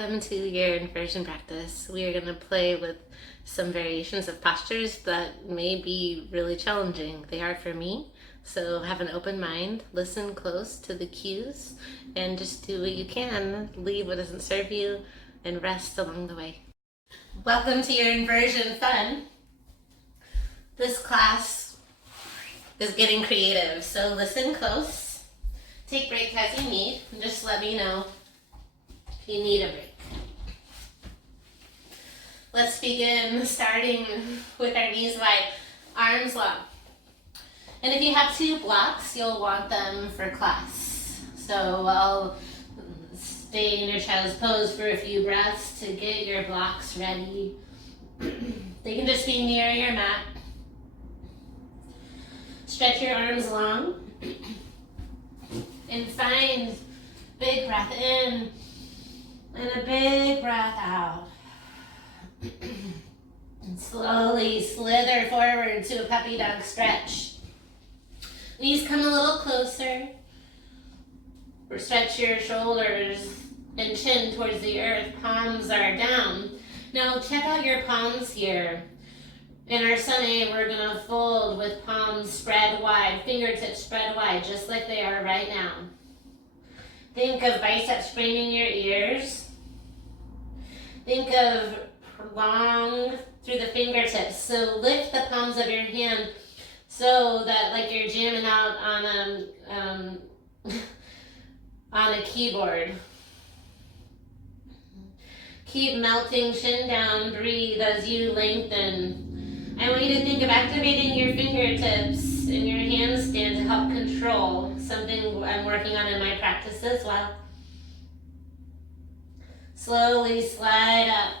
Welcome to your inversion practice. We are going to play with some variations of postures that may be really challenging. They are for me, so have an open mind, listen close to the cues, and just do what you can. Leave what doesn't serve you, and rest along the way. Welcome to your inversion fun. This class is getting creative, so listen close. Take breaks as you need, and just let me know if you need a break. Let's begin starting with our knees wide, arms long. And if you have two blocks, you'll want them for class. So I'll stay in your child's pose for a few breaths to get your blocks ready. They can just be near your mat. Stretch your arms long. And find big breath in and a big breath out. And slowly slither forward to a puppy dog stretch. Knees come a little closer. Or stretch your shoulders and chin towards the earth. Palms are down. Now check out your palms here. In our sun A, we're going to fold with palms spread wide, fingertips spread wide, just like they are right now. Think of biceps framing your ears. Think of long through the fingertips. So lift the palms of your hand so that like you're jamming out on a keyboard. Keep melting chin down, breathe as you lengthen. I want you to think of activating your fingertips in your handstand to help control, something I'm working on in my practice as well. Slowly slide up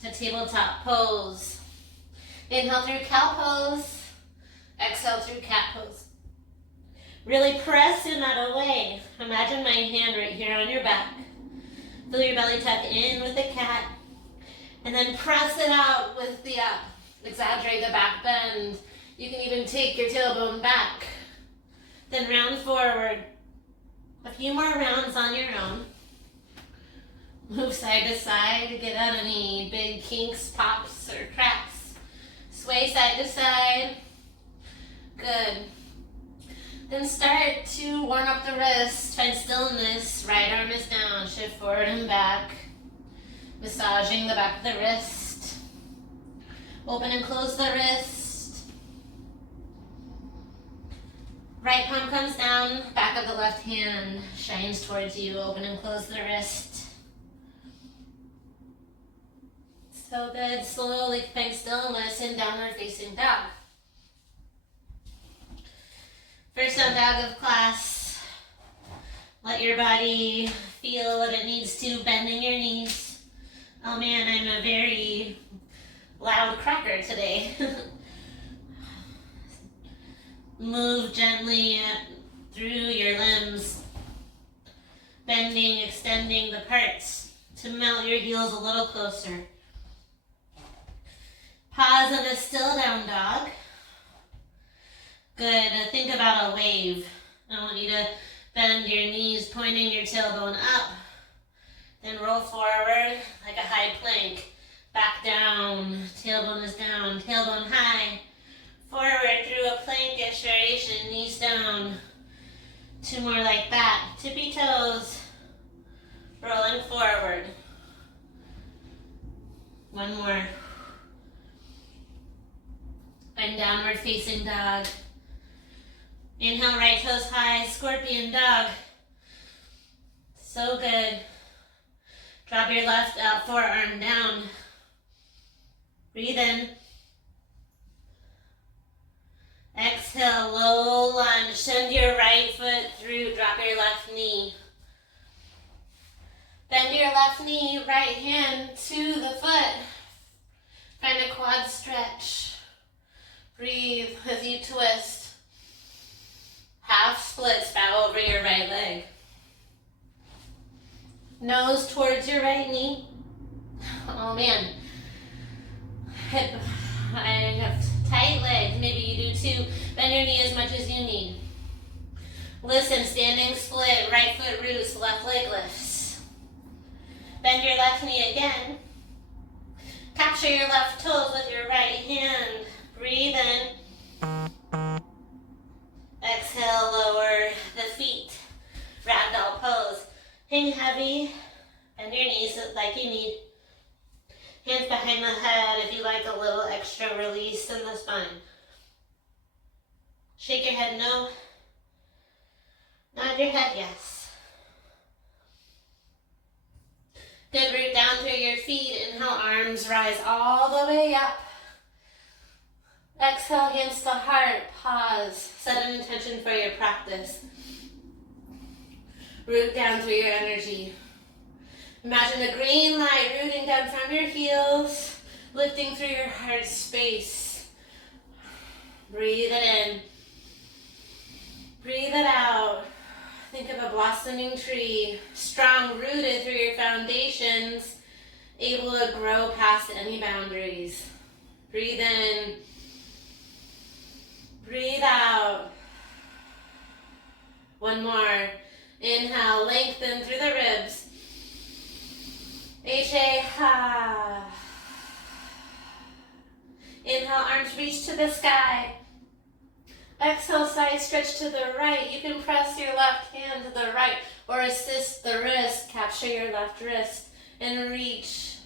to tabletop pose. Inhale through cow pose, exhale through cat pose. Really press your mat away. Imagine my hand right here on your back. Feel your belly tuck in with the cat, and then press it out with the up. Exaggerate the back bend. You can even take your tailbone back. Then round forward. A few more rounds on your own. Move side to side to get out any big kinks, pops, or cracks. Sway side to side. Good. Then start to warm up the wrist. Find stillness. Right arm is down. Shift forward and back. Massaging the back of the wrist. Open and close the wrist. Right palm comes down, back of the left hand shines towards you. Open and close the wrist. So good. Slowly find stillness in downward facing dog. First down dog of class. Let your body feel what it needs to, bending your knees. Oh man, I'm a very loud cracker today. Move gently through your limbs, bending, extending the parts to melt your heels a little closer. Pause in a still down dog. Good. Think about a wave. I want you to bend your knees, pointing your tailbone up. Then roll forward like a high plank. Back down, tailbone is down, tailbone high. Forward through a plankish variation, knees down. Two more like that. Tippy toes, rolling forward. One more. And downward facing dog. Inhale, right toes high, scorpion dog. So good. Drop your left out forearm down. Breathe in. Exhale, low lunge. Send your right foot through. Drop your left knee. Bend your left knee, right hand to the foot. Find a quad stretch. Breathe as you twist. Half splits, bow over your right leg. Nose towards your right knee. Oh man. Hip, I have tight legs, maybe you do too. Bend your knee as much as you need. Listen, standing split, right foot roots, left leg lifts. Bend your left knee again. Capture your left toes with your right hand. Breathe in. Exhale, lower the feet. Ragdoll pose. Hang heavy. Bend your knees like you need. Hands behind the head if you like a little extra release in the spine. Shake your head no. Nod your head yes. Good, root down through your feet. Inhale, arms rise all the way up. Exhale, hands to heart. Pause. Set an intention for your practice. Root down through your energy. Imagine a green light rooting down from your heels, lifting through your heart space. Breathe it in. Breathe it out. Think of a blossoming tree, strong, rooted through your foundations, able to grow past any boundaries. Breathe in. Breathe out. One more. Inhale, lengthen through the ribs. Ha. Inhale, arms reach to the sky. Exhale, side stretch to the right. You can press your left hand to the right or assist the wrist. Capture your left wrist and reach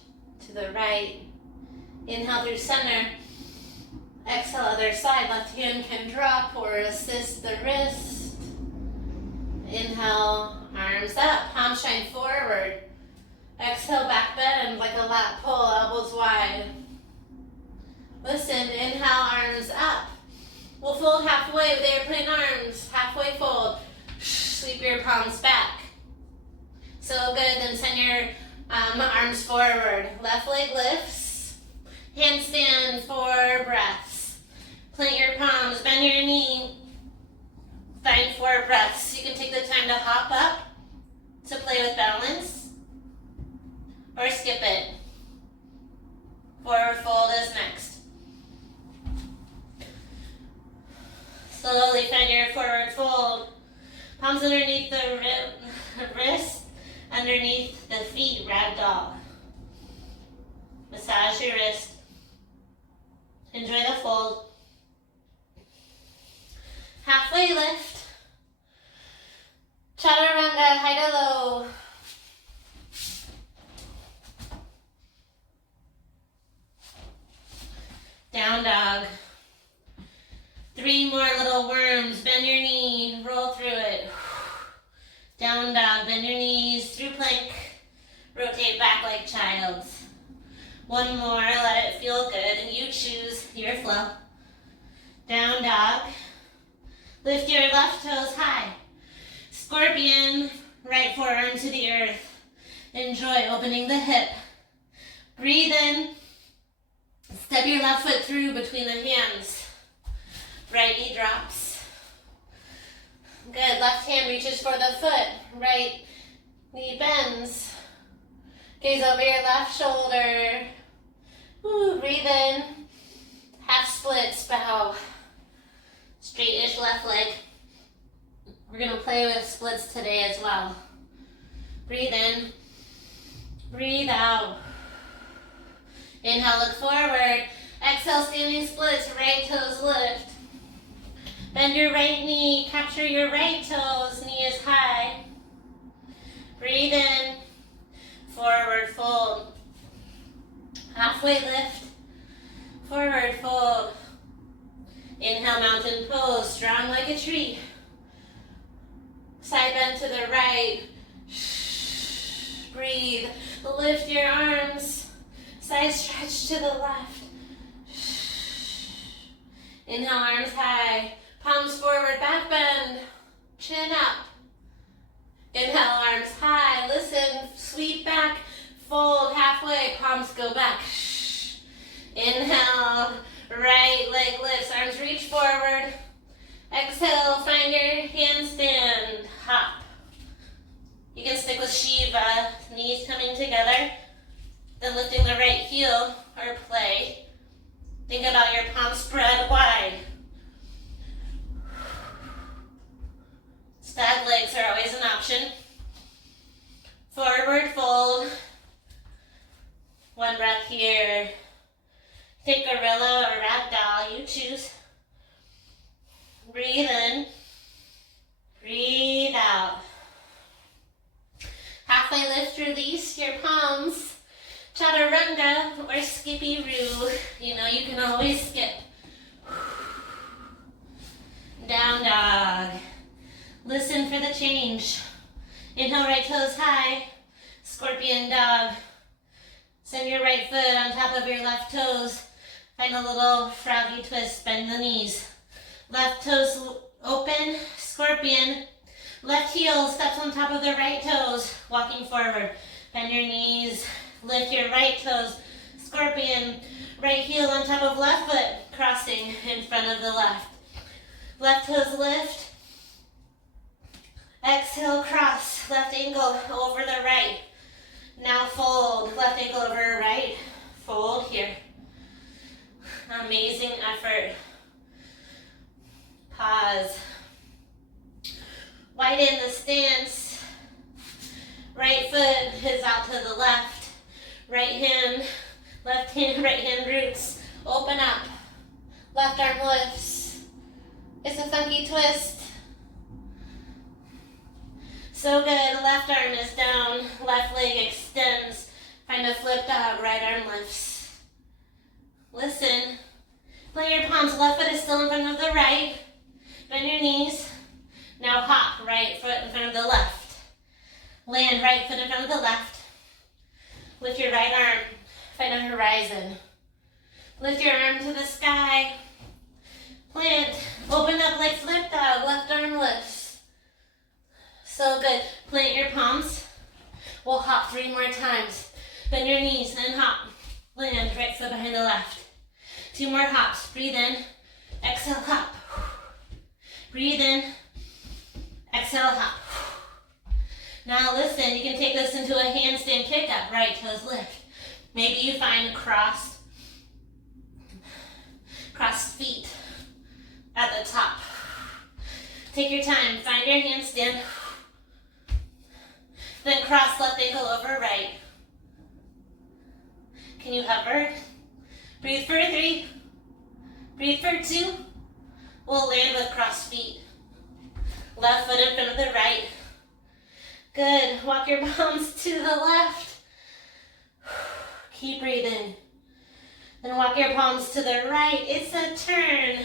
to the right. Inhale through center. Exhale, other side. Left hand can drop or assist the wrist. Inhale, arms up. Palms shine forward. Exhale, back bend like a lat pull, elbows wide. Listen, inhale, arms up. We'll fold halfway with airplane arms. Halfway fold. Sweep your palms back. So good, then send your arms forward. Left leg lifts. Handstand, 4 breaths. Plant your palms, bend your knee. Find 4 breaths. You can take the time to hop up to play with balance. Or skip it. Forward fold is next. Slowly find your forward fold. Palms underneath the wrist, underneath the feet, ragdoll. Massage your wrist. Enjoy the fold. Halfway lift. Chaturanga, high to low. Down dog. 3 more little worms. Bend your knee, roll through it. Down dog, bend your knees through plank. Rotate back like child's. 1 more, let it feel good, and you choose your flow. Down dog. Lift your left toes high. Scorpion, right forearm to the earth. Enjoy opening the hip. Breathe in. Step your left foot through between the hands. Right knee drops. Good, left hand reaches for the foot. Right knee bends. Gaze over your left shoulder. Ooh, breathe in. Half splits, bow. Straight-ish left leg. We're gonna play with splits today as well. Breathe in. Breathe out. Inhale, look forward. Exhale, standing splits, right toes lift. Bend your right knee, capture your right toes, knee is high. Breathe in, forward fold. Halfway lift, forward fold. Inhale, mountain pose, strong like a tree. Side bend to the right. Breathe, lift your arms. Side stretch to the left. Inhale, arms high. Palms forward, back bend. Chin up. Inhale, arms high. Listen, sweep back. Fold halfway. Palms go back. Inhale, right leg lifts. Arms reach forward. Exhale, find your handstand. Hop. You can stick with Shiva. Knees coming together. Then lifting the right heel or play. Think about your palms spread wide. Stag legs are always an option. Forward fold. here. Take gorilla or ragdoll, you choose. Breathe in, breathe out. Halfway lift, release your palms. Chaturanga or skippy-roo. You know you can always skip. Down dog. Listen for the change. Inhale, right toes high. Scorpion dog. Send your right foot on top of your left toes. Find a little froggy twist, bend the knees. Left toes open, scorpion. Left heel steps on top of the right toes, walking forward. Bend your knees, lift your right toes, scorpion. Right heel on top of left foot, crossing in front of the left. Left toes lift. Exhale, cross, left ankle over the right. Now fold, left ankle over right. Fold here. Amazing effort. Pause. Widen the stance. Right foot is out to the left. Right hand, left hand, right hand roots. Open up. Left arm lifts. It's a funky twist. So good. Left arm is down. Left leg extends. Find a flip dog. Right arm lifts. Listen. Plant your palms. Left foot is still in front of the right. Bend your knees. Now hop. Right foot in front of the left. Land right foot in front of the left. Lift your right arm. Find a horizon. Lift your arm to the sky. Plant. Open up like flip dog. Left arm lifts. So good. Plant your palms. We'll hop 3 more times. Bend your knees and hop. Land. Right foot behind the left. 2 more hops. Breathe in. Exhale, hop. Breathe in. Exhale, hop. Now listen, you can take this into a handstand kick up. Right toes lift. Maybe you find crossed feet at the top. Take your time. Find your handstand. Then cross left ankle over right. Can you hover? Breathe for 3. Breathe for 2. We'll land with crossed feet. Left foot in front of the right. Good. Walk your palms to the left. Keep breathing. Then walk your palms to the right. It's a turn.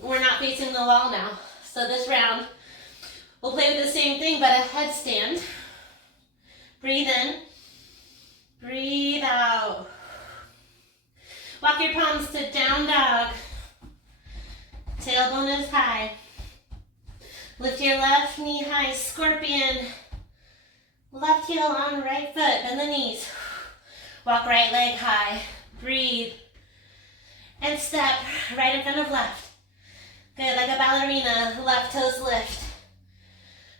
We're not facing the wall now. So this round, we'll play with the same thing, but a headstand. Breathe in. Breathe out. Walk your palms to down dog. Tailbone is high. Lift your left knee high, scorpion. Left heel on right foot, bend the knees. Walk right leg high. Breathe. And step right in front of left. Good, like a ballerina. Left toes lift.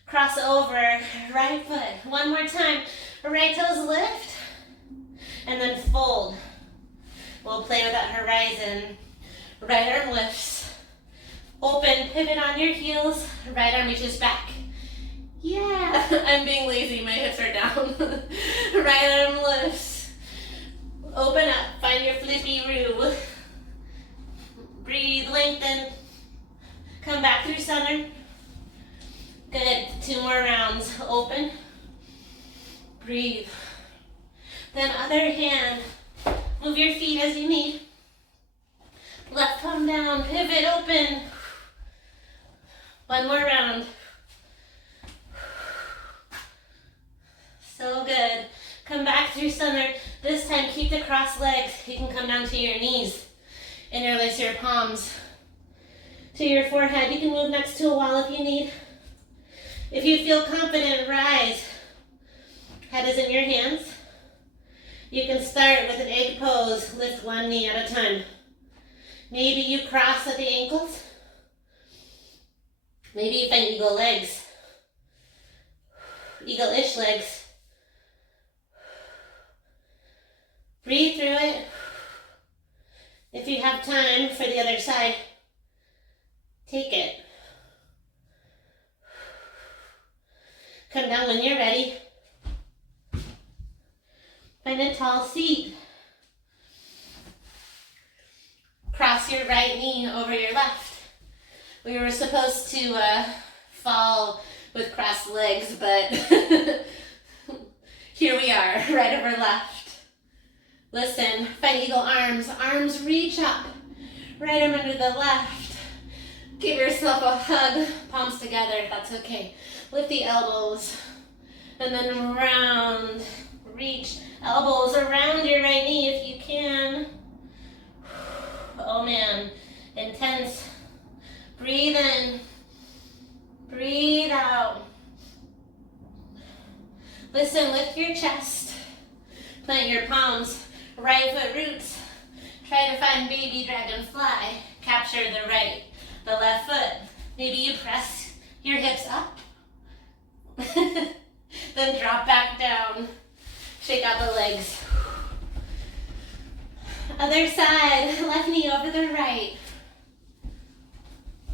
Cross over, right foot. 1 more time. Right toes lift. And then fold. We'll play with that horizon. Right arm lifts. Open, pivot on your heels. Right arm reaches back. Yeah, I'm being lazy. My hips are down. Right arm lifts. Open up. Find your flippy-roo. Breathe, lengthen. Come back through center. Good. 2 more rounds. Open. Breathe. Then other hand. Move your feet as you need. Left palm down. Pivot, open. 1 more round. So good. Come back through center. This time, keep the crossed legs. You can come down to your knees. Interlace your palms to your forehead. You can move next to a wall if you need. If you feel confident, rise. Head is in your hands. You can start with an egg pose. Lift 1 knee at a time. Maybe you cross at the ankles. Maybe you find eagle legs. Eagle-ish legs. Breathe through it. If you have time for the other side, take it. Come down when you're ready. Find in a tall seat. Cross your right knee over your left. We were supposed to fall with crossed legs, but here we are, right over left. Listen, find eagle arms. Arms reach up. Right arm under the left. Give yourself a hug, palms together if that's okay. Lift the elbows. And then around, reach elbows around your right knee if you can. Oh man, intense. Breathe in, breathe out. Listen, lift your chest. Plant your palms, right foot roots. Try to find baby dragonfly. Capture the left foot. Maybe you press your hips up. Then drop back down. Shake out the legs. Other side, left knee over the right.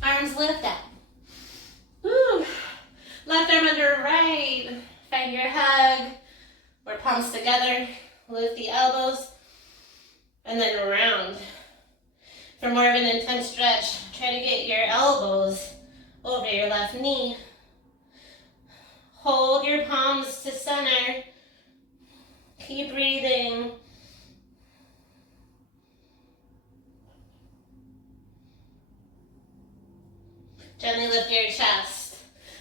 Arms lift up. Woo. Left arm under right. Find your hug. Or palms together. Lift the elbows. And then around. For more of an intense stretch, try to get your elbows over your left knee. Hold your palms to center. Keep breathing. Gently lift your chest.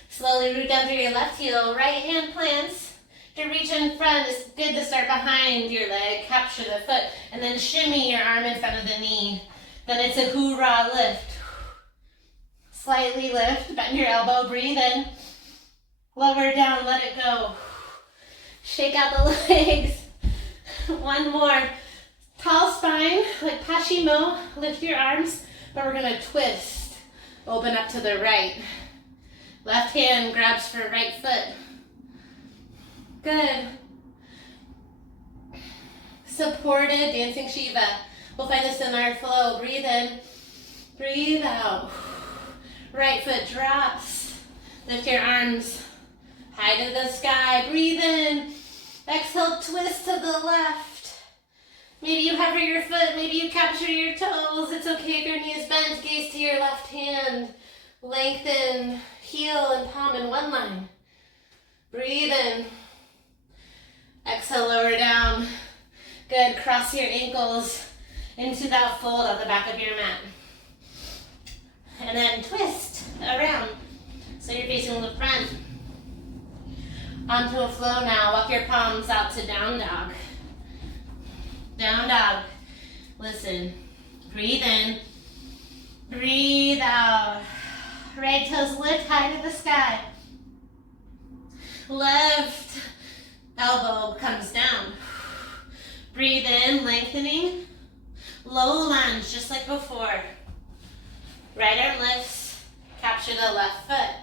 Slowly root down through your left heel. Right hand plants. To reach in front, it's good to start behind your leg. Capture the foot. And then shimmy your arm in front of the knee. Then it's a hoorah lift. Slightly lift. Bend your elbow. Breathe in. Lower down. Let it go. Shake out the legs. One more. Tall spine, like Pashimo. Lift your arms. But we're going to twist. Open up to the right. Left hand grabs for right foot. Good. Supported dancing Shiva. We'll find this in our flow. Breathe in. Breathe out. Right foot drops. Lift your arms high to the sky. Breathe in. Exhale, twist to the left. Maybe you hover your foot. Maybe you capture your toes. It's okay if your knee is bent. Gaze to your left hand. Lengthen heel and palm in one line. Breathe in. Exhale, lower down. Good. Cross your ankles into that fold on the back of your mat. And then twist around. So you're facing the front. Onto a flow now. Walk your palms out to down dog. Down dog. Listen. Breathe in. Breathe out. Right toes lift high to the sky. Left elbow comes down. Breathe in, lengthening. Low lunge, just like before. Right arm lifts. Capture the left foot.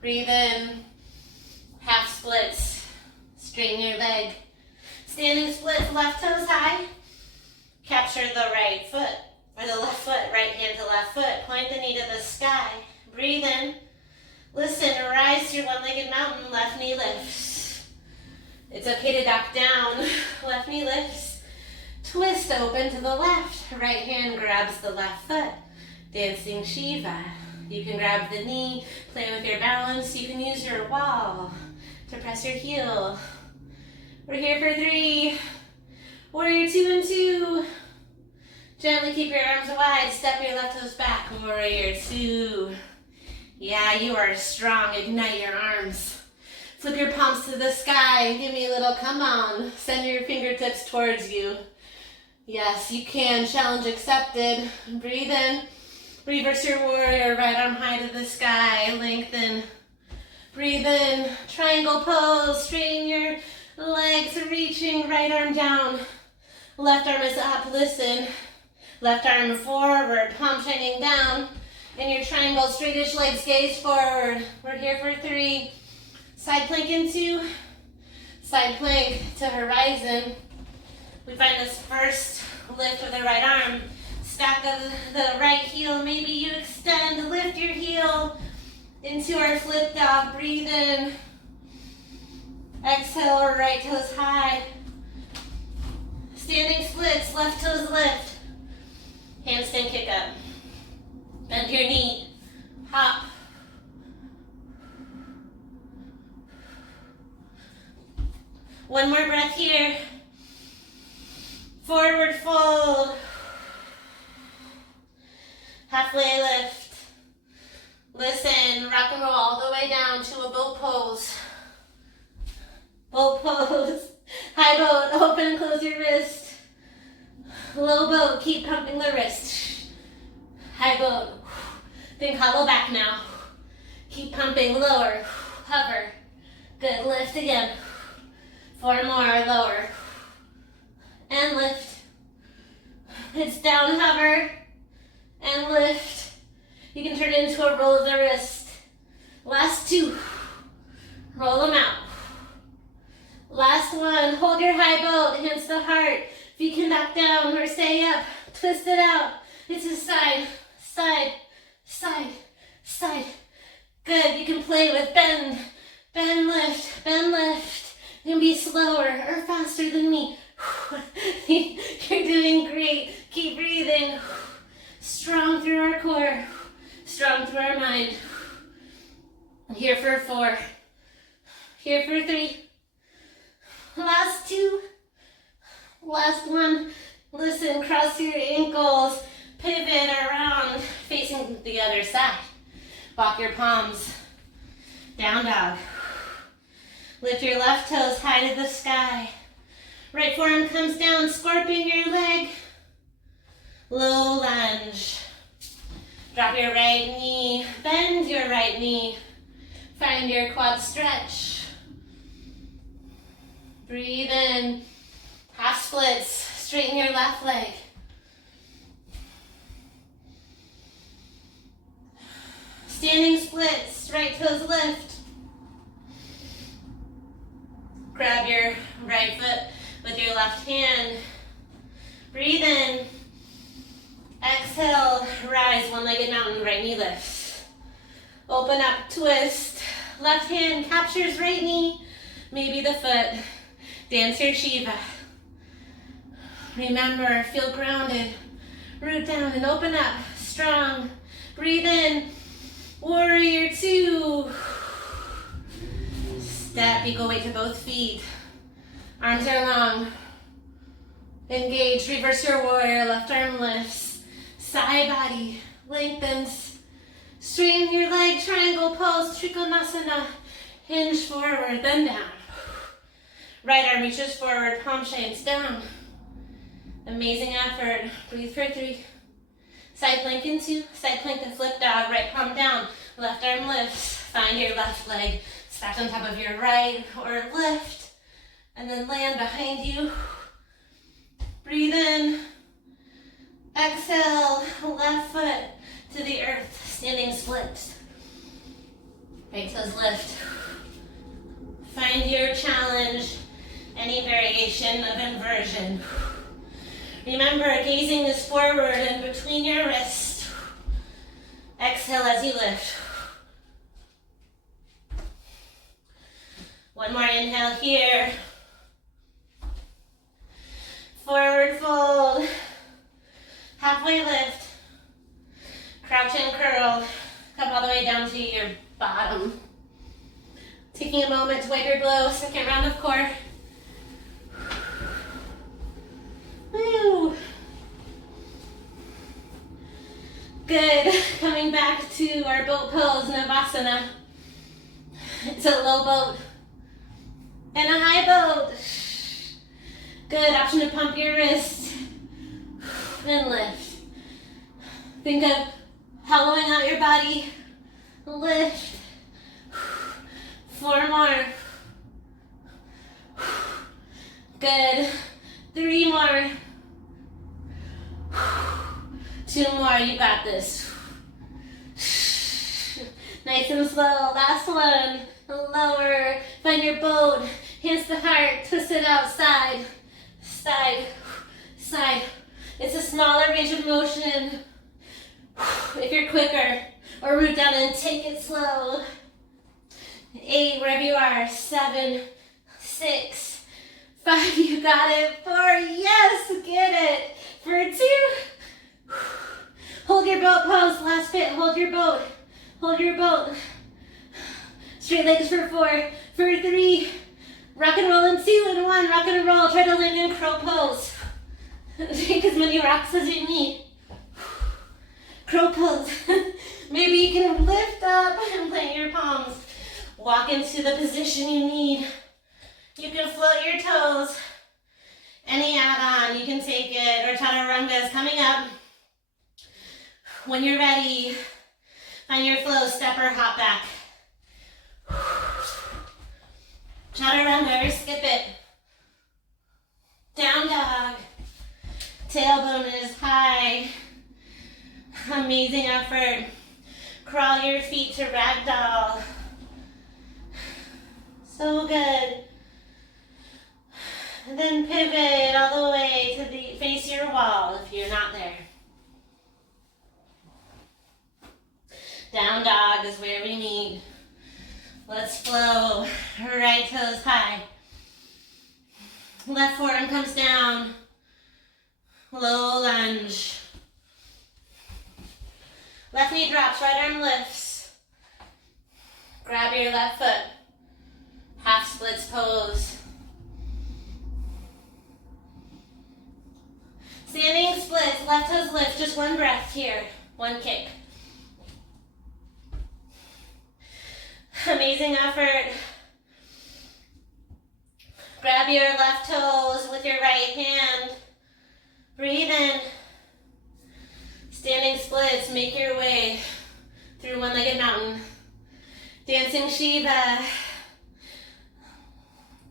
Breathe in. Half splits. Straighten your leg. Standing splits, left toes high. Capture the right foot, or the left foot, right hand to left foot. Point the knee to the sky. Breathe in. Listen, rise to your one-legged mountain. Left knee lifts. It's okay to dock down. Left knee lifts. Twist open to the left. Right hand grabs the left foot. Dancing Shiva. You can grab the knee, play with your balance. You can use your wall to press your heel. We're here for 3. Warrior 2 and 2. Gently keep your arms wide. Step your left toes back. Warrior 2. Yeah, you are strong. Ignite your arms. Flip your palms to the sky. Give me a little come on. Send your fingertips towards you. Yes, you can. Challenge accepted. Breathe in. Reverse your warrior. Right arm high to the sky. Lengthen. Breathe in. Triangle pose. Straighten your legs, reaching. Right arm down. Left arm is up. Listen. Left arm forward. Palm shining down. In your triangle, straightish legs, gaze forward. We're here for 3. Side plank in 2. Side plank to horizon. We find this first lift with the right arm. Stack of the right heel. Maybe you extend, lift your heel into our flip dog. Breathe in. Exhale, right toes high. Standing splits, left toes lift. Handstand kick up. Bend your knee. Hop. One more breath here. Forward fold. Halfway lift. Listen, rock and roll all the way down to a boat pose. Boat pose. High boat, open and close your wrist. Low boat, keep pumping the wrist. High boat. Think hollow back now. Keep pumping, lower. Hover. Good, lift again. 4 more, lower. And lift. It's down, hover. And lift. You can turn it into a roll of the wrist. Last 2. Roll them out. Last one. Hold your high boat. Hands to heart. Feet can knock down or stay up. Twist it out. It's a side, side, side, side. Good. You can play with bend, bend, lift, bend, lift. You can be slower or faster than me. You're doing great. Keep breathing. Strong through our core. Strong through our mind. Here for 4. Here for 3. Last 2. Last 1. Listen, cross your ankles. Pivot around, facing the other side. Walk your palms. Down dog. Lift your left toes high to the sky. Right forearm comes down, scorpion your leg. Low lunge. Drop your right knee, bend your right knee. Find your quad stretch. Breathe in. Half splits, straighten your left leg. Standing splits, right toes lift. Grab your right foot with your left hand. Breathe in. Exhale, rise, one-legged mountain, right knee lifts. Open up, twist. Left hand captures right knee, maybe the foot. Dance your Shiva. Remember, feel grounded. Root down and open up, strong. Breathe in. Warrior 2. Step, equal weight to both feet. Arms are long. Engage, reverse your warrior, left arm lifts. Side body lengthens. Straighten your leg, triangle pose, Trikonasana. Hinge forward, then down. Right arm reaches forward, palm shades down. Amazing effort. Breathe for 3. Side plank in 2. Side plank to flip dog. Right palm down. Left arm lifts. Find your left leg. Stacked on top of your right or lift. And then land behind you. Breathe in. Exhale. Left foot to the earth. Standing split. Right toes lift. Find your challenge. Any variation of inversion. Remember, gazing is forward and between your wrists. Exhale as you lift. One more inhale here. Forward fold. Halfway lift. Crouch and curl. Come all the way down to your bottom. Taking a moment to wipe your glow. Second round of core. Woo. Good. Coming back to our boat pose, Navasana. It's a low boat and a high boat. Good. Option to pump your wrist and lift. Think of hollowing out your body. Lift. 4 more. Good. 3 more. 2 more. You got this. Nice and slow. Last one. Lower. Find your boat. Hands to heart. Twist it out. Side. Side. Side. It's a smaller range of motion. If you're quicker, or root down and take it slow. 8, wherever you are. 7, 6, 5, you You got it. 4. Yes, get it. For 2. Hold your boat pose. Last bit. Hold your boat. Hold your boat. Straight legs for 4. For 3. Rock and roll in 2 and 1. Rock and roll. Try to land in crow pose. Take as many rocks as you need. Crow pose. Maybe you can lift up and plant your palms. Walk into the position you need. You can float your toes. Any add-on, you can take it. Or chaturanga is coming up. When you're ready, find your flow, step or hop back. Chaturanga or skip it. Down dog. Tailbone is high. Amazing effort. Crawl your feet to ragdoll. So good. And then pivot all the way to face your wall if you're not there. Down dog is where we meet. Let's flow. Right toes high. Left forearm comes down. Low lunge. Left knee drops, right arm lifts. Grab your left foot. Half splits pose. Standing splits, left toes lift, just one breath here, one kick. Amazing effort. Grab your left toes with your right hand. Breathe in. Standing splits, make your way through one-legged mountain. Dancing Shiva.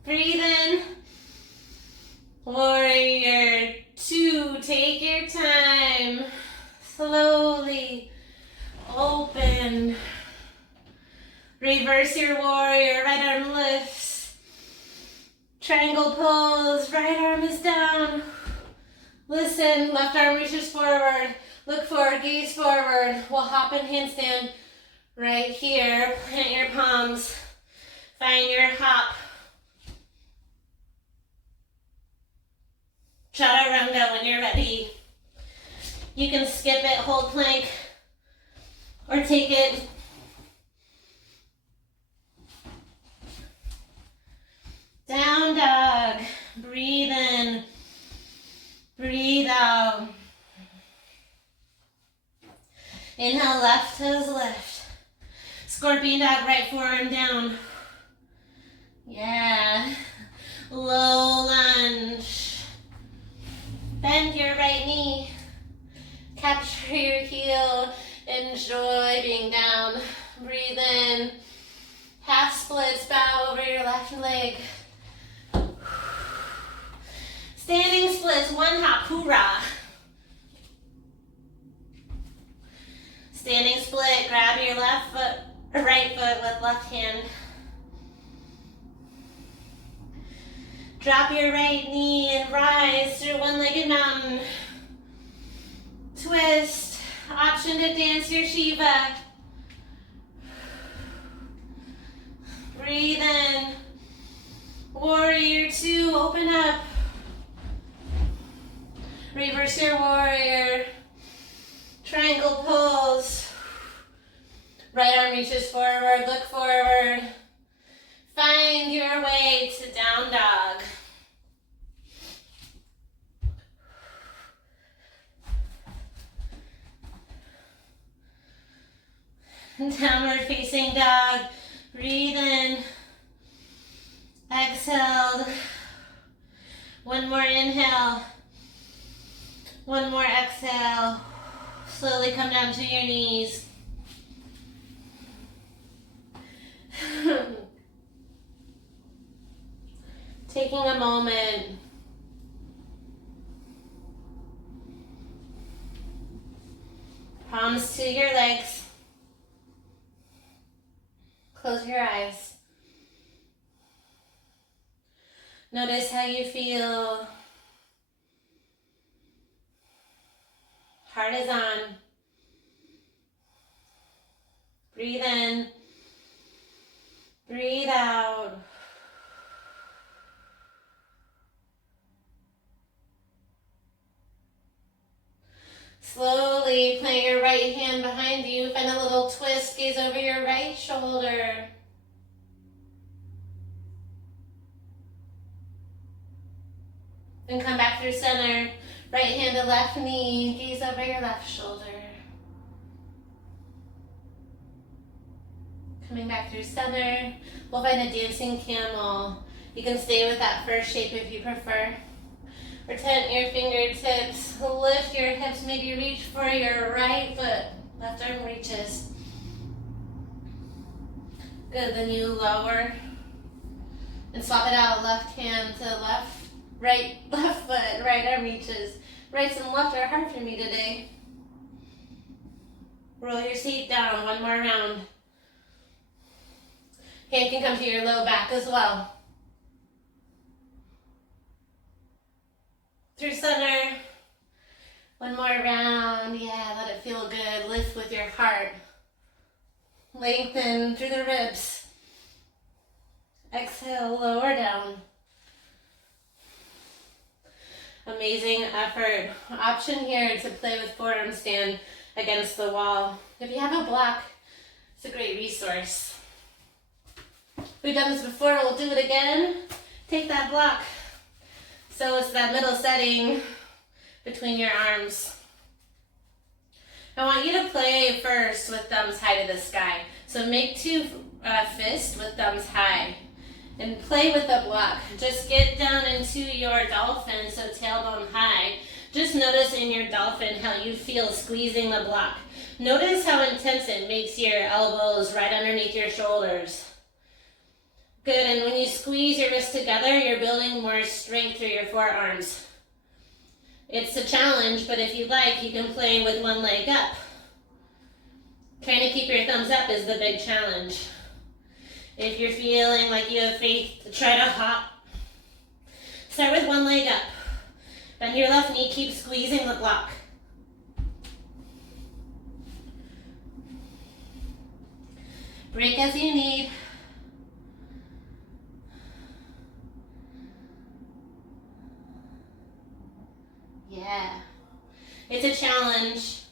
Breathe in. Warrior 2, take your time. Slowly open. Reverse your warrior, right arm lifts. Triangle pose, right arm is down. Listen, left arm reaches forward. Look forward, gaze forward. We'll hop in handstand right here. Plant your palms. Find your hop. Chaturanga when you're ready. You can skip it, hold plank, or take it. Down dog. Breathe in. Breathe out. Inhale, left toes lift. Scorpion dog, right forearm down. Yeah. Low lunge. Bend your right knee. Capture your heel. Enjoy being down. Breathe in. Half splits, bow over your left leg. Standing splits, one hop, hoorah. Standing split, grab your left foot, or right foot with left hand. Drop your right knee and rise through one-legged mountain. Twist, option to dance your Shiva. Breathe in. Warrior 2, open up. Reverse your warrior. Triangle pose. Right arm reaches forward, look forward. Find your way to down dog. Downward facing dog. Breathe in. Exhale. One more inhale. One more exhale. Slowly come down to your knees. Taking a moment. Palms to your legs. Close your eyes. Notice how you feel. Heart is on. Breathe in. Breathe out. right hand behind you. Find a little twist. Gaze over your right shoulder. Then come back through center. Right hand to left knee. Gaze over your left shoulder. Coming back through center. We'll find a dancing camel. You can stay with that first shape if you prefer. Pretend your fingertips. Lift your hips. Maybe reach for your right foot. Left arm reaches. Good. Then you lower. And swap it out. Left hand to left. Right, left foot, right arm reaches. Right and left are hard for me today. Roll your seat down, one more round. Hand can come to your low back as well. Through center. One more round. Yeah, let it feel good. Lift with your heart. Lengthen through the ribs. Exhale, lower down. Amazing effort. Option here to play with forearm stand against the wall. If you have a block, it's a great resource. We've done this before, we'll do it again. Take that block. So it's that middle setting between your arms. I want you to play first with thumbs high to the sky. So make two fists with thumbs high. And play with the block. Just get down into your dolphin, so tailbone high. Just notice in your dolphin how you feel squeezing the block. Notice how intense it makes your elbows right underneath your shoulders. Good, and when you squeeze your wrists together, you're building more strength through your forearms. It's a challenge, but if you like, you can play with one leg up. Trying to keep your thumbs up is the big challenge. If you're feeling like you have faith to try to hop, start with one leg up. Bend your left knee, keep squeezing the block. Break as you need. Yeah, it's a challenge.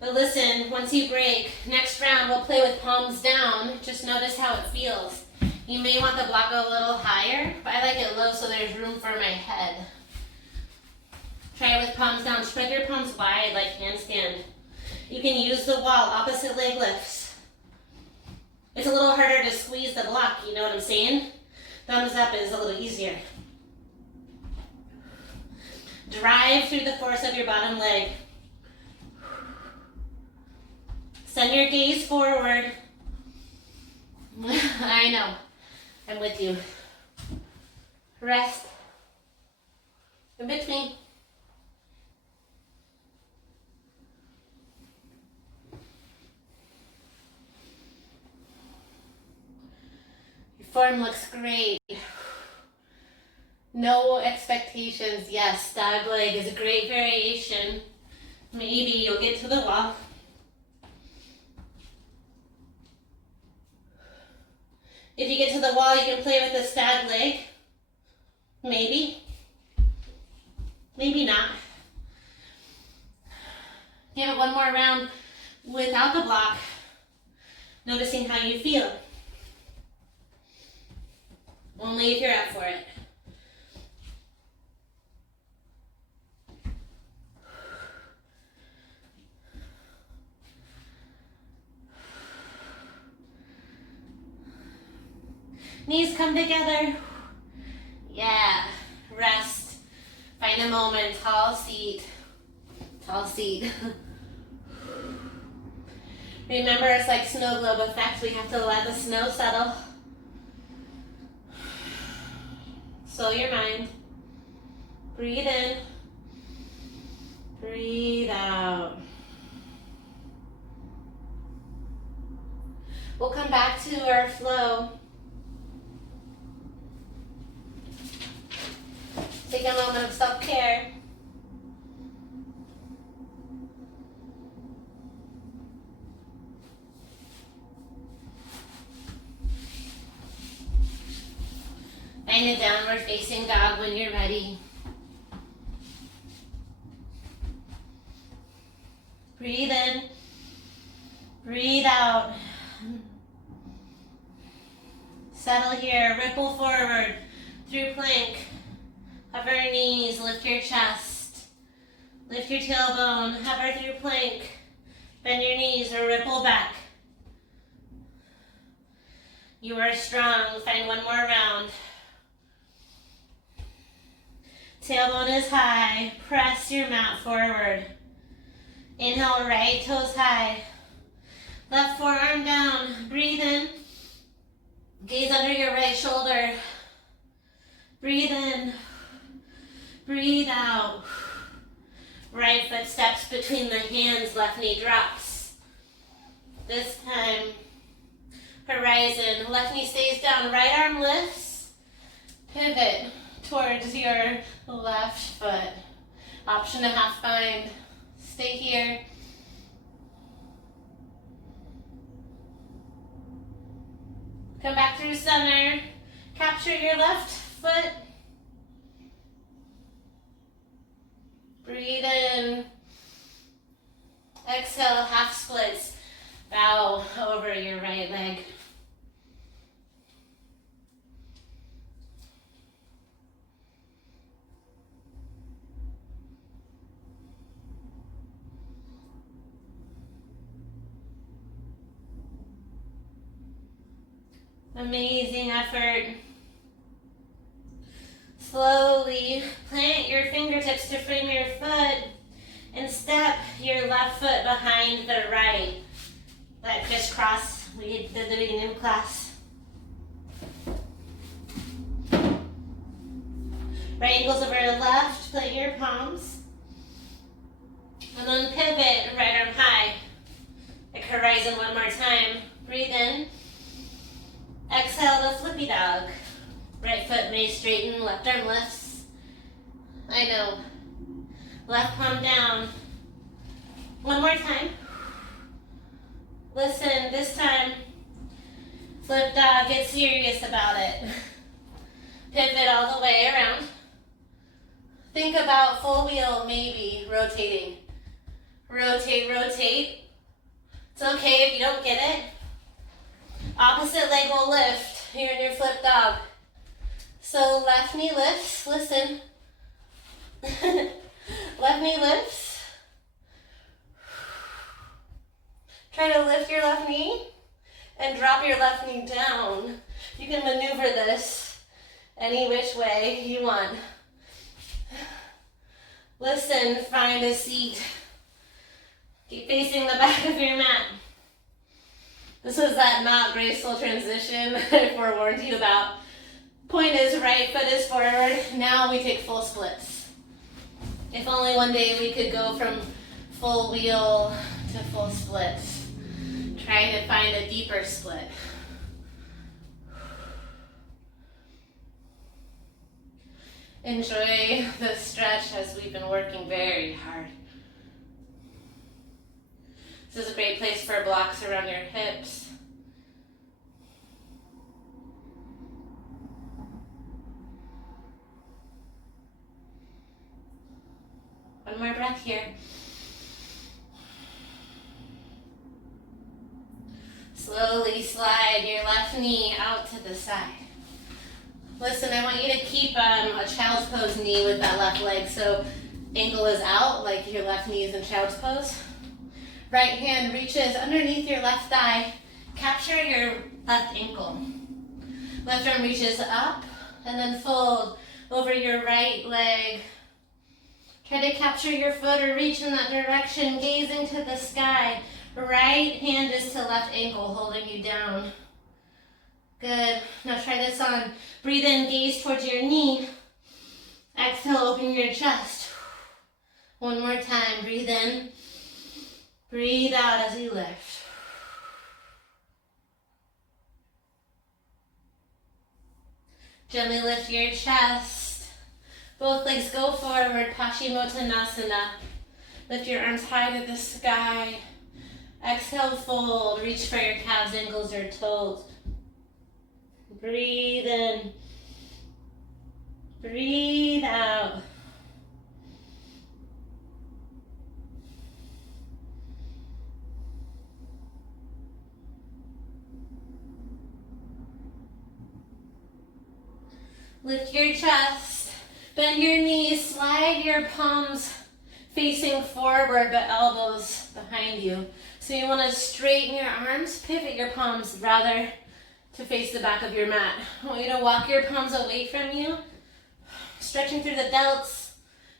But listen, once you break, next round we'll play with palms down. Just notice how it feels. You may want the block a little higher, but I like it low so there's room for my head. Try it with palms down. Spread your palms wide like handstand. You can use the wall, opposite leg lifts. It's a little harder to squeeze the block, you know what I'm saying? Thumbs up is a little easier. Drive through the force of your bottom leg. Send your gaze forward. I know. I'm with you. Rest. In between. Your form looks great. No expectations. Yes, dog leg is a great variation. Maybe you'll get to the wall. If you get to the wall, you can play with the stag leg. Maybe. Maybe not. Give it one more round without the block. Noticing how you feel. Only if you're up for it. Knees come together. Yeah. Rest. Find a moment. Tall seat. Tall seat. Remember, it's like snow globe effect. We have to let the snow settle. Slow your mind. Breathe in. Breathe out. We'll come back to our flow. Take a moment of self-care. Find a downward facing dog when you're ready. Breathe in. Breathe out. Settle here. Ripple forward through plank. Hover your knees. Lift your chest. Lift your tailbone. Hover through plank. Bend your knees or ripple back. You are strong. Find one more round. Tailbone is high. Press your mat forward. Inhale, right toes high. Left forearm down. Breathe in. Gaze under your right shoulder. Breathe in. Breathe out. Right foot steps between the hands. Left knee drops. This time, horizon. Left knee stays down. Right arm lifts. Pivot towards your left foot. Option to half bind. Stay here. Come back through center. Capture your left foot. Breathe in. Exhale, half splits. Bow over your right leg. Amazing effort. Slowly plant your fingertips to frame your foot and step your left foot behind the right. That crisscross we did at the beginning of class. Right ankles over left, plant your palms. And then pivot, right arm high. Like horizon one more time. Breathe in. Exhale to flippy dog. Right foot may straighten, left arm lifts. I know. Left palm down. One more time. Listen, this time, flip dog, get serious about it. Pivot all the way around. Think about full wheel, maybe rotating. Rotate, rotate. It's okay if you don't get it. Opposite leg will lift. You're in your flip dog. So left knee lifts, listen. Left knee lifts. Try to lift your left knee and drop your left knee down. You can maneuver this any which way you want. Listen, find a seat. Keep facing the back of your mat. This was that not graceful transition I forewarned you about. Point is right foot is forward. Now we take full splits. If only one day we could go from full wheel to full splits. Try to find a deeper split. Enjoy the stretch as we've been working very hard. This is a great place for blocks around your hips. One more breath here. Slowly slide your left knee out to the side. Listen, I want you to keep a child's pose knee with that left leg, so ankle is out like your left knee is in child's pose. Right hand reaches underneath your left thigh. Capture your left ankle. Left arm reaches up and then fold over your right leg. Try to capture your foot or reach in that direction, gazing to the sky. Right hand is to left ankle, holding you down. Good. Now try this on. Breathe in, gaze towards your knee. Exhale, open your chest. One more time. Breathe in. Breathe out as you lift. Gently lift your chest. Both legs go forward, Paschimottanasana. Lift your arms high to the sky. Exhale, fold. Reach for your calves, ankles, or toes. Breathe in. Breathe out. Lift your chest, bend your knees, slide your palms facing forward but elbows behind you. So you want to straighten your arms, pivot your palms rather to face the back of your mat. I want you to walk your palms away from you, stretching through the delts,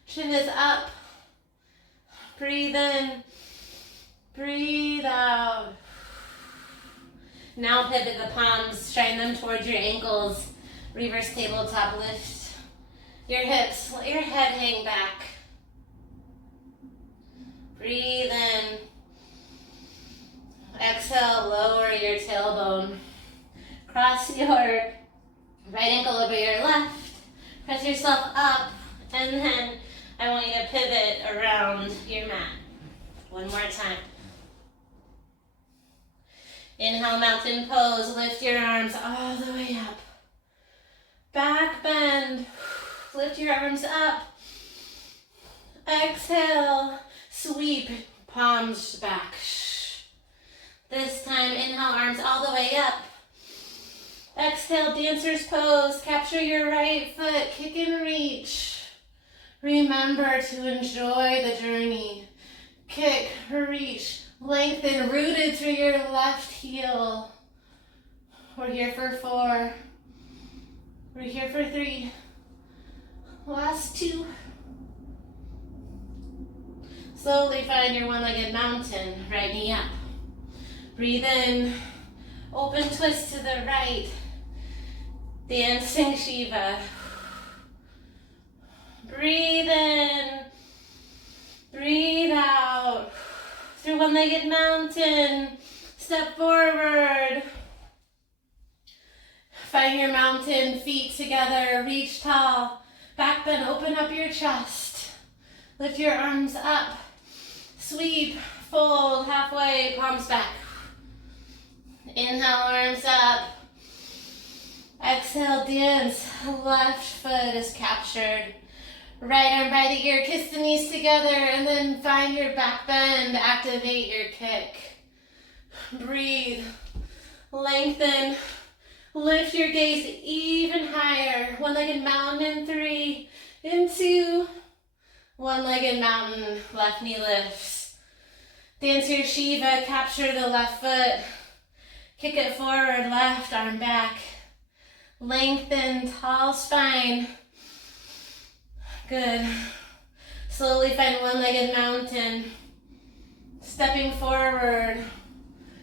chin is up. Breathe in, breathe out. Now pivot the palms, shine them towards your ankles. Reverse tabletop, lift your hips, let your head hang back. Breathe in. Exhale, lower your tailbone. Cross your right ankle over your left. Press yourself up, and then I want you to pivot around your mat. One more time. Inhale, mountain pose. Lift your arms all the way up. Back bend. Lift your arms up. Exhale. Sweep palms back. This time, inhale, arms all the way up. Exhale, dancer's pose. Capture your right foot. Kick and reach. Remember to enjoy the journey. Kick, reach, lengthen, rooted through your left heel. We're here for 4. We're here for 3. Last 2. Slowly find your one-legged mountain. Right knee up. Breathe in. Open twist to the right. Dancing Shiva. Breathe in. Breathe out. Through one-legged mountain. Step forward. Find your mountain, feet together, reach tall. Back bend, open up your chest. Lift your arms up. Sweep, fold, halfway, palms back. Inhale, arms up. Exhale, dance. Left foot is captured. Right arm by the ear, kiss the knees together, and then find your back bend, activate your kick. Breathe, lengthen, lift your gaze even higher. One-legged mountain in 3, in 2. One-legged mountain, left knee lifts. Dance your Shiva, capture the left foot. Kick it forward, left arm back. Lengthen, tall spine. Good. Slowly find one-legged mountain. Stepping forward.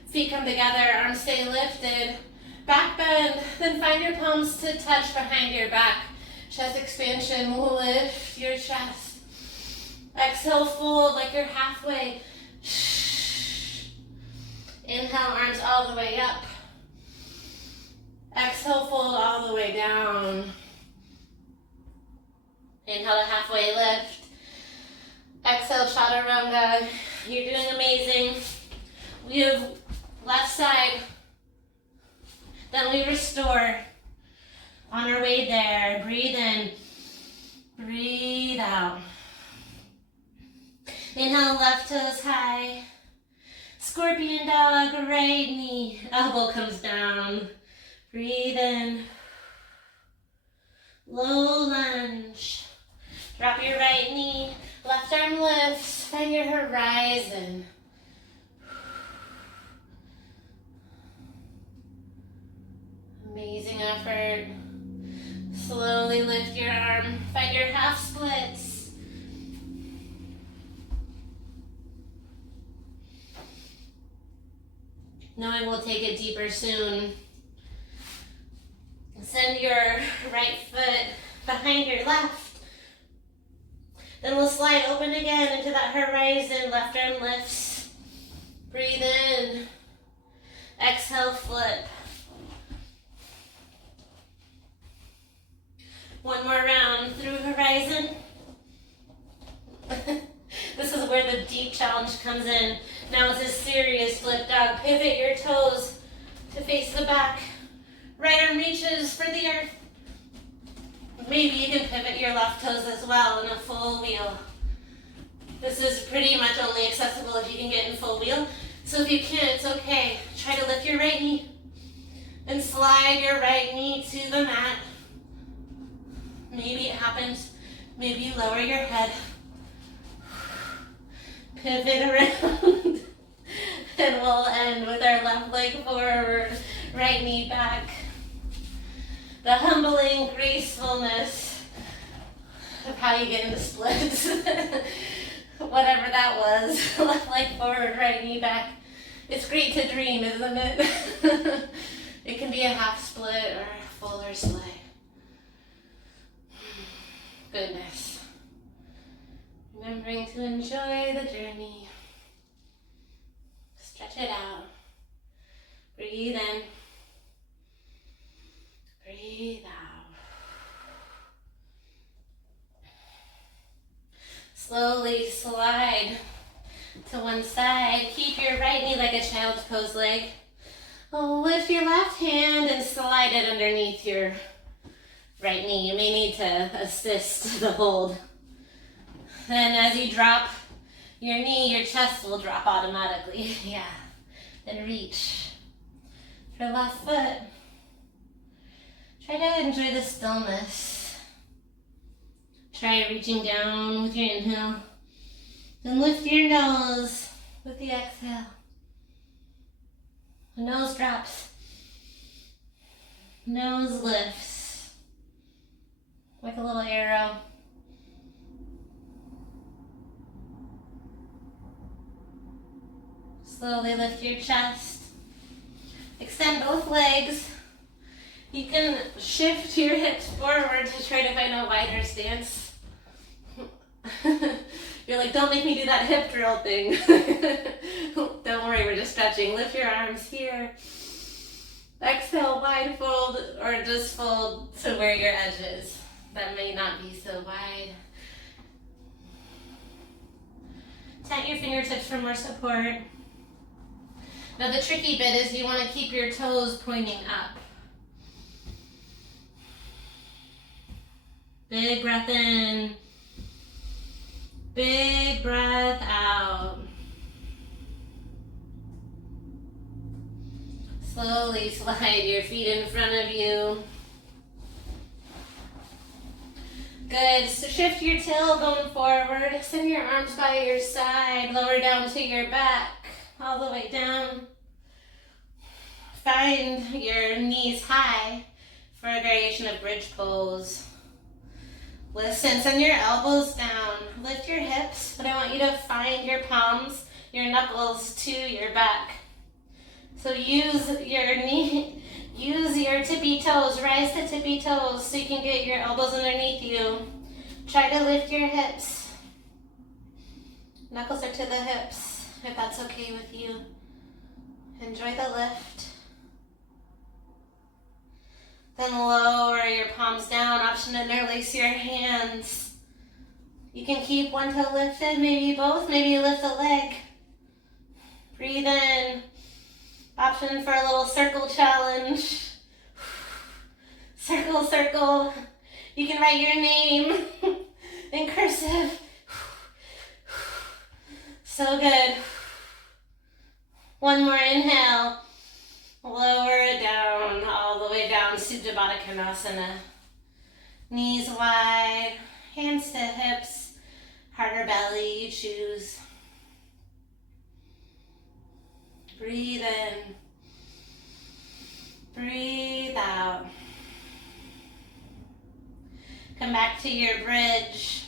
Feet come together, arms stay lifted. Back bend, then find your palms to touch behind your back. Chest expansion, lift your chest. Exhale, fold like you're halfway. Inhale, arms all the way up. Exhale, fold all the way down. Inhale, a halfway lift. Exhale, chaturanga. You're doing amazing. We have left side. Then we restore. On our way there, breathe in, breathe out. Inhale, left toes high. Scorpion dog, right knee, elbow comes down. Breathe in. Low lunge. Drop your right knee, left arm lifts, find your horizon. Amazing effort. Slowly lift your arm, find your half splits. Knowing we'll take it deeper soon. Send your right foot behind your left. Then we'll slide open again into that horizon. Left arm lifts. Breathe in. Exhale, flip. One more round through horizon. This is where the deep challenge comes in. Now it's a serious flip dog. Pivot your toes to face the back. Right arm reaches for the earth. Maybe you can pivot your left toes as well in a full wheel. This is pretty much only accessible if you can get in full wheel. So if you can't, it's okay. Try to lift your right knee and slide your right knee to the mat. Maybe it happens, maybe you lower your head, pivot around, and we'll end with our left leg forward, right knee back. The humbling gracefulness of how you get into splits. Whatever that was, left leg forward, right knee back. It's great to dream, isn't it? It can be a half split or a fuller split. Goodness. Remembering to enjoy the journey. Stretch it out. Breathe in. Breathe out. Slowly slide to one side. Keep your right knee like a child's pose leg. Lift your left hand and slide it underneath your right knee. You may need to assist the hold. Then as you drop your knee, your chest will drop automatically. Yeah. Then reach for left foot. Try to enjoy the stillness. Try reaching down with your inhale. Then lift your nose with the exhale. The nose drops. Nose lifts. Like a little arrow. Slowly lift your chest. Extend both legs. You can shift your hips forward to try to find a wider stance. You're like, don't make me do that hip drill thing. Don't worry, we're just stretching. Lift your arms here. Exhale, wide fold, or just fold to where your edge is. That may not be so wide. Tent your fingertips for more support. Now the tricky bit is you want to keep your toes pointing up. Big breath in. Big breath out. Slowly slide your feet in front of you. Good. So shift your tailbone forward. Send your arms by your side. Lower down to your back. All the way down. Find your knees high for a variation of bridge pose. Listen, send your elbows down. Lift your hips, but I want you to find your palms, your knuckles to your back. So use your tippy toes, rise to tippy toes so you can get your elbows underneath you. Try to lift your hips. Knuckles are to the hips, if that's okay with you. Enjoy the lift. Then lower your palms down, option to interlace your hands. You can keep one toe lifted, maybe both, maybe you lift a leg. Breathe in. Option for a little circle challenge. Circle, circle. You can write your name in cursive. So good. One more inhale. Lower it down, all the way down, Supta Baddha Konasana. Knees wide, hands to hips, heart or belly, you choose. Breathe in. Breathe out. Come back to your bridge.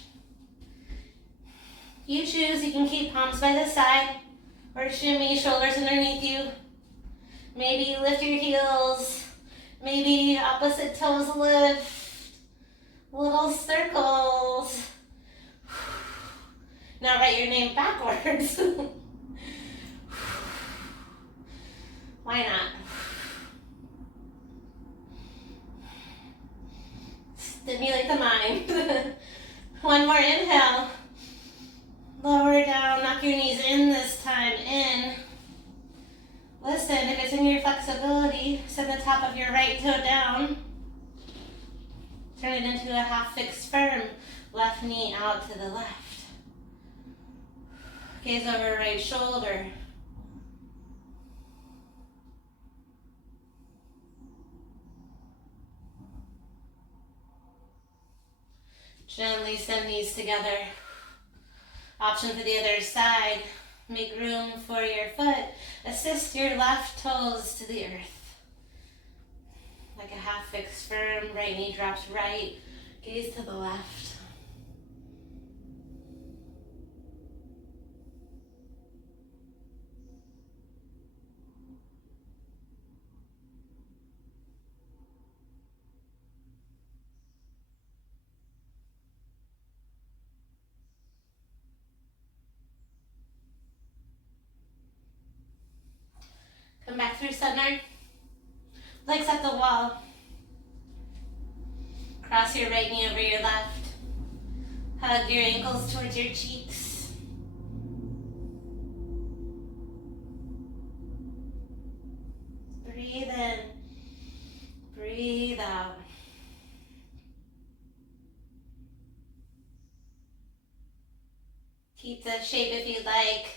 You choose, you can keep palms by the side or shimmy, shoulders underneath you. Maybe you lift your heels. Maybe opposite toes lift. Little circles. Now write your name backwards. Why not? Stimulate the mind. One more inhale. Lower down, knock your knees in this time, in. Listen, if it's in your flexibility, send the top of your right toe down. Turn it into a half fixed firm. Left knee out to the left. Gaze over right shoulder. Gently send knees together. Option for the other side. Make room for your foot. Assist your left toes to the earth. Like a half fixed firm, right knee drops right, gaze to the left. Come back through center. Legs at the wall. Cross your right knee over your left. Hug your ankles towards your cheeks. Breathe in. Breathe out. Keep the shape if you'd like.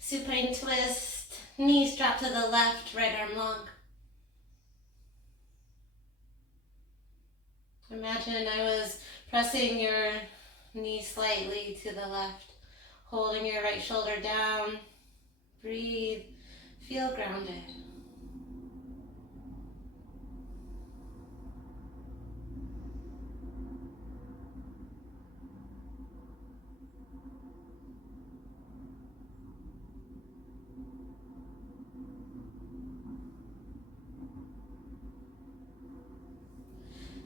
Supine twist. Knees drop to the left, right arm long. Imagine I was pressing your knee slightly to the left, holding your right shoulder down. Breathe. Feel grounded.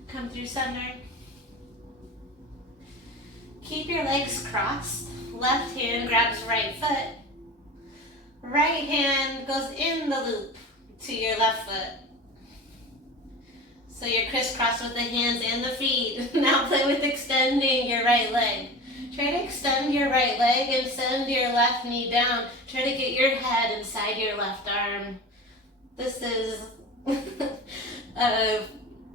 Come through center. Keep your legs crossed. Left hand grabs right foot. Right hand goes in the loop to your left foot. So you're crisscrossed with the hands and the feet. Now play with extending your right leg. Try to extend your right leg and send your left knee down. Try to get your head inside your left arm. This is a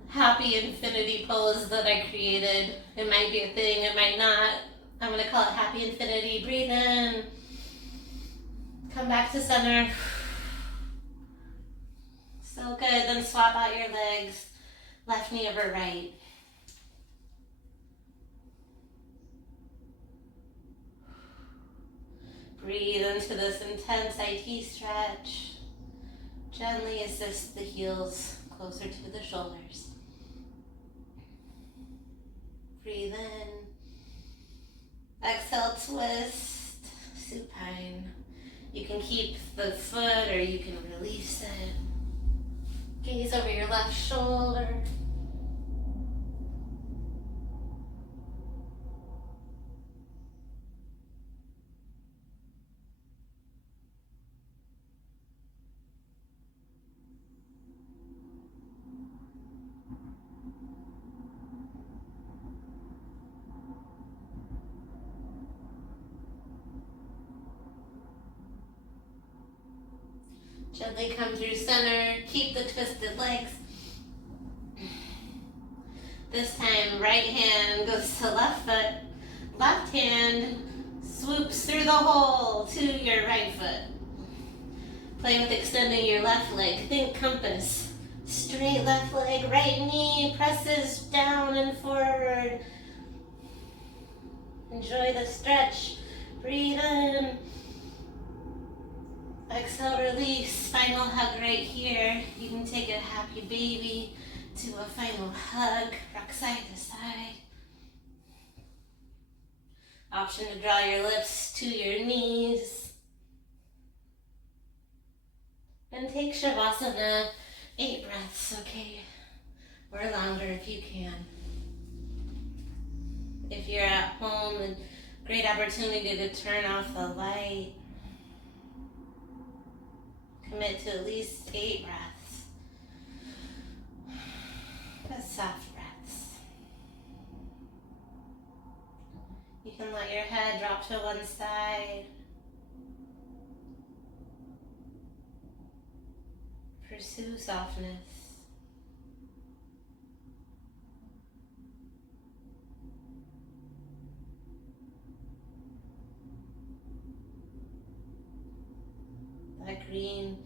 happy infinity pose that I created. It might be a thing, it might not. I'm going to call it happy infinity. Breathe in. Come back to center. So good. Then swap out your legs. Left knee over right. Breathe into this intense IT stretch. Gently assist the heels closer to the shoulders. Breathe in. Exhale, twist, supine. You can keep the foot or you can release it. Gaze over your left shoulder. Gently come through center. Keep the twisted legs. This time, right hand goes to left foot. Left hand swoops through the hole to your right foot. Play with extending your left leg. Think compass. Straight left leg, right knee presses down and forward. Enjoy the stretch. Breathe in. Exhale, release. Final hug right here. You can take a happy baby to a final hug. Rock side to side. Option to draw your lips to your knees. And take Shavasana 8 breaths, okay? Or longer if you can. If you're at home, a great opportunity to turn off the light. Commit to at least 8 breaths. But soft breaths. You can let your head drop to one side. Pursue softness. That green,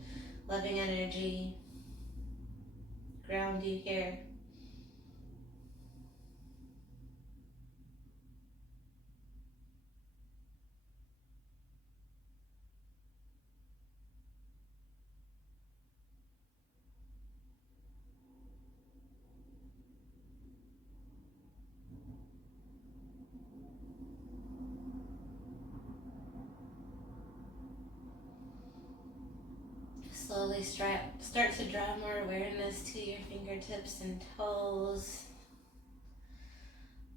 loving energy ground you here. slowly start to draw more awareness to your fingertips and toes.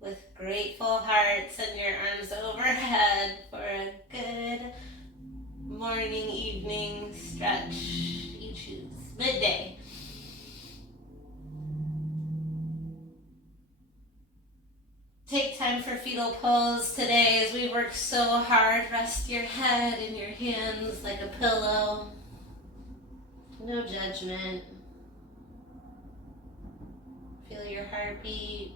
With grateful hearts and your arms overhead for a good morning, evening stretch you choose. Midday. Take time for fetal pose today as we work so hard. Rest your head in your hands like a pillow. No judgment. Feel your heartbeat.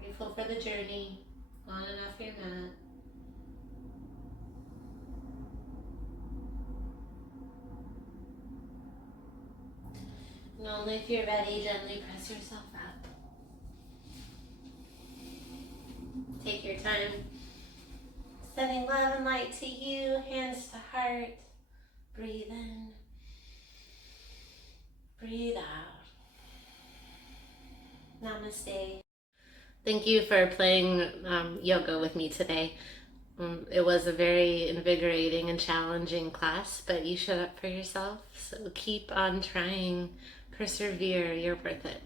Grateful for the journey on and off your mat. And only if you're ready, gently press yourself up. Take your time. Sending love and light to you, hands to heart. Breathe in. Breathe out. Namaste. Thank you for playing yoga with me today. It was a very invigorating and challenging class, but you showed up for yourself, so keep on trying. Persevere, you're worth it.